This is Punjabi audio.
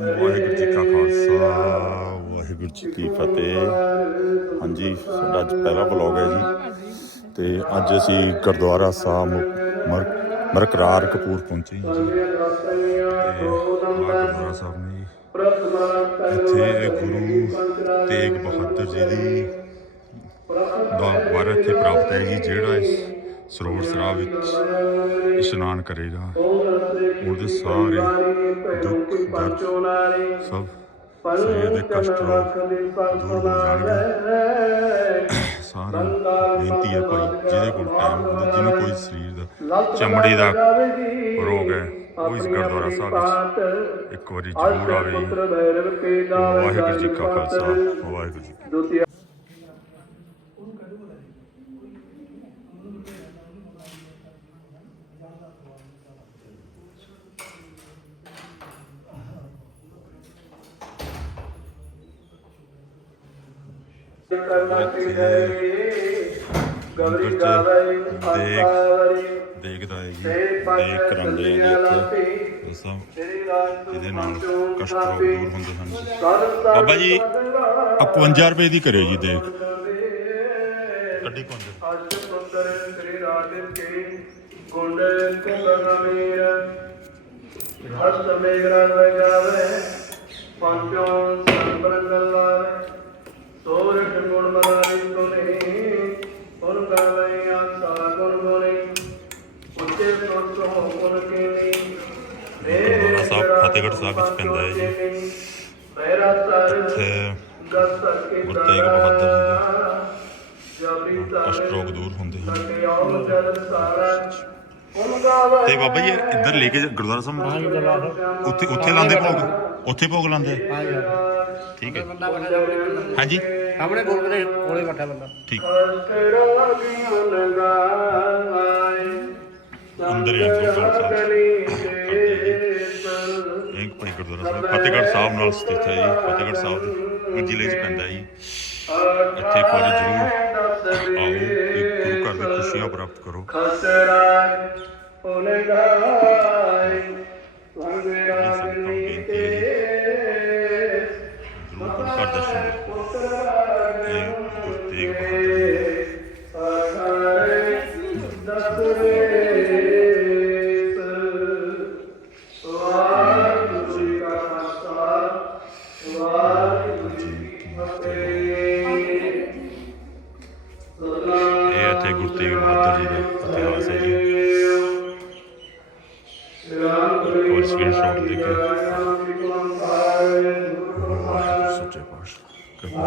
ਵਾਹਿਗੁਰੂ ਜੀ ਕਾ ਖਾਲਸਾ ਵਾਹਿਗੁਰੂ ਜੀ ਕੀ ਫਤਿਹ ਹਾਂਜੀ ਸਾਡਾ ਅੱਜ ਪਹਿਲਾ ਬਲੌਗ ਹੈ ਜੀ ਤੇ ਅੱਜ ਅਸੀਂ ਗੁਰਦੁਆਰਾ ਸਾਹਿਬ ਮਰ ਮਰਕਰਾਰ ਕਪੂਰ ਪਹੁੰਚੇ ਜੀ ਤੇ ਆਹ ਗੁਰਦੁਆਰਾ ਸਾਹਿਬ ਨੇ ਇੱਥੇ ਗੁਰੂ ਤੇਗ ਬਹਾਦਰ ਜੀ ਦੀ ਦਾ ਇੱਥੇ ਪ੍ਰਾਪਤ ਹੈ ਜੀ ਜਿਹੜਾ ਇਸ ਸਰੋਵਰ ਸਰਾਬ ਵਿੱਚ ਇਸ਼ਨਾਨ ਕਰੇਗਾ। ਉਹਦੇ ਸਾਰੇ ਦੁੱਖ, ਦਰਦ ਸਭ ਸਰੀਰ ਦੇ ਕਸ਼ਟ ਰੋਗ ਦੂਰ ਹੋ ਜਾਣਗੇ। ਸਾਰਾ ਬੇਨਤੀ ਹੈ ਭਾਈ, ਜਿਹਦੇ ਕੋਲ ਟਾਈਮ ਹੁੰਦਾ, ਜਿਹਨੂੰ ਕੋਈ ਸਰੀਰ ਦਾ ਚਮੜੀ ਦਾ ਰੋਗ ਹੈ, ਉਹ ਇਸ ਗੁਰਦੁਆਰਾ ਸਾਹਿਬ ਵਿੱਚ ਇੱਕ ਵਾਰੀ ਜ਼ਰੂਰ ਆਵੇ। ਵਾਹਿਗੁਰੂ ਜੀ ਕਾ ਖਾਲਸਾ, ਵਾਹਿਗੁਰੂ ਜੀ ਦੇਖ ਦੇਖਦਾ ਹੈ ਜੀ, ਦੇਖ ਕਰਾਉਂਦੇ ਆ ਜੀ ਇੱਥੇ ਇਹ ਸਭ, ਇਹਦੇ ਨਾਲ ਕਸ਼ਟ ਰੋਗ ਦੂਰ ਹੁੰਦੇ ਹਨ ਬਾਬਾ ਜੀ 51 ਰੁਪਏ ਦੀ ਕਰਿਓ ਜੀ, ਦੇਖ। ਕੱਢੀ ਕੁੰਜ। ਹਸਤ ਮੇਗਰਾ ਵਜਾਵੇ ਪੰਚੋ ਸੰਪਰਨ ਲਾਵੇ ਗੁਰਦੁਆਰਾ ਸਾਹਿਬ ਫਤਿਹਗੜ੍ਹ ਸਾਹਿਬ ਵਿੱਚ ਪੈਂਦਾ ਹੈ ਜੀ। ਇੱਥੇ ਕੇ ਗੁਰੂ ਤੇਗ ਬਹਾਦਰ ਜਪੀ ਜੀ ਦੇ ਕਸ਼ਟ ਰੋਗ ਦੂਰ ਹੁੰਦੇ ਹਨ। ਤੇ ਬਾਬਾ ਜੀ ਇੱਧਰ ਲੈ ਕੇ ਗੁਰਦੁਆਰਾ ਸਾਹਿਬ ਉੱਥੇ ਉੱਥੇ ਲਾਉਂਦੇ ਭੋਗ? ਉੱਥੇ ਭੋਗ ਲਾਉਂਦੇ? ਠੀਕ ਹੈ। ਹਾਂਜੀ। ਸਾਹਮਣੇ ਗੋਲ ਦੇ ਕੋਲੇ ਬੈਠਾ ਬੰਦਾ। ਠੀਕ। ਤੇਰਾ ਗਿਆਨ ਗਾਏ ਅੰਦਰ ਹੀ ਆ ਗੁਰਦੁਆਰਾ ਸਾਹਿਬ। ਇਹ ਭਾਈ ਗੁਰਦੁਆਰਾ ਸਾਹਿਬ, ਫਤਿਹਗੜ੍ਹ ਸਾਹਿਬ ਨਾਲ ਸਥਿਤ ਹੈ ਜੀ, ਫਤਿਹਗੜ੍ਹ ਸਾਹਿਬ ਦੇ ਜ਼ਿਲ੍ਹੇ 'ਚ ਪੈਂਦਾ ਹੈ ਜੀ। ਇੱਥੇ ਇੱਕ ਵਾਰੀ ਜ਼ਰੂਰ ਆਓ ਤੇ ਗੁਰੂ ਘਰ ਦੀ ਖੁਸ਼ੀਆਂ ਪ੍ਰਾਪਤ ਕਰੋ। ਖਸਰਾਜ ਉਹਨੇ ਗਾਏ ਇਹ ਸੰਤਾਂ ਨੂੰ ਬੇਨਤੀ ਹੈ ਜੀ। ਜ਼ਰੂਰ ਗੁਰੂ ਘਰ ਦਰਸ਼ਨ ਕਰੋ। ਇਹ ਗੁਰੂ ਤੇਗ ਬਹਾਦਰ ਜੀ। ਇਹ ਇੱਥੇ ਗੁਰੂ ਤੇਗ ਬਹਾਦਰ ਜੀ ਦਾ ਇਤਿਹਾਸ ਹੈ ਜੀ। ਇੱਕ ਵਾਰ ਸਕਰੀਨਸ਼ਾਟ ਦੇ ਕੇ ਸੱਚੇ ਪਾਤਸ਼ਾਹ ਕਿਰਪਾ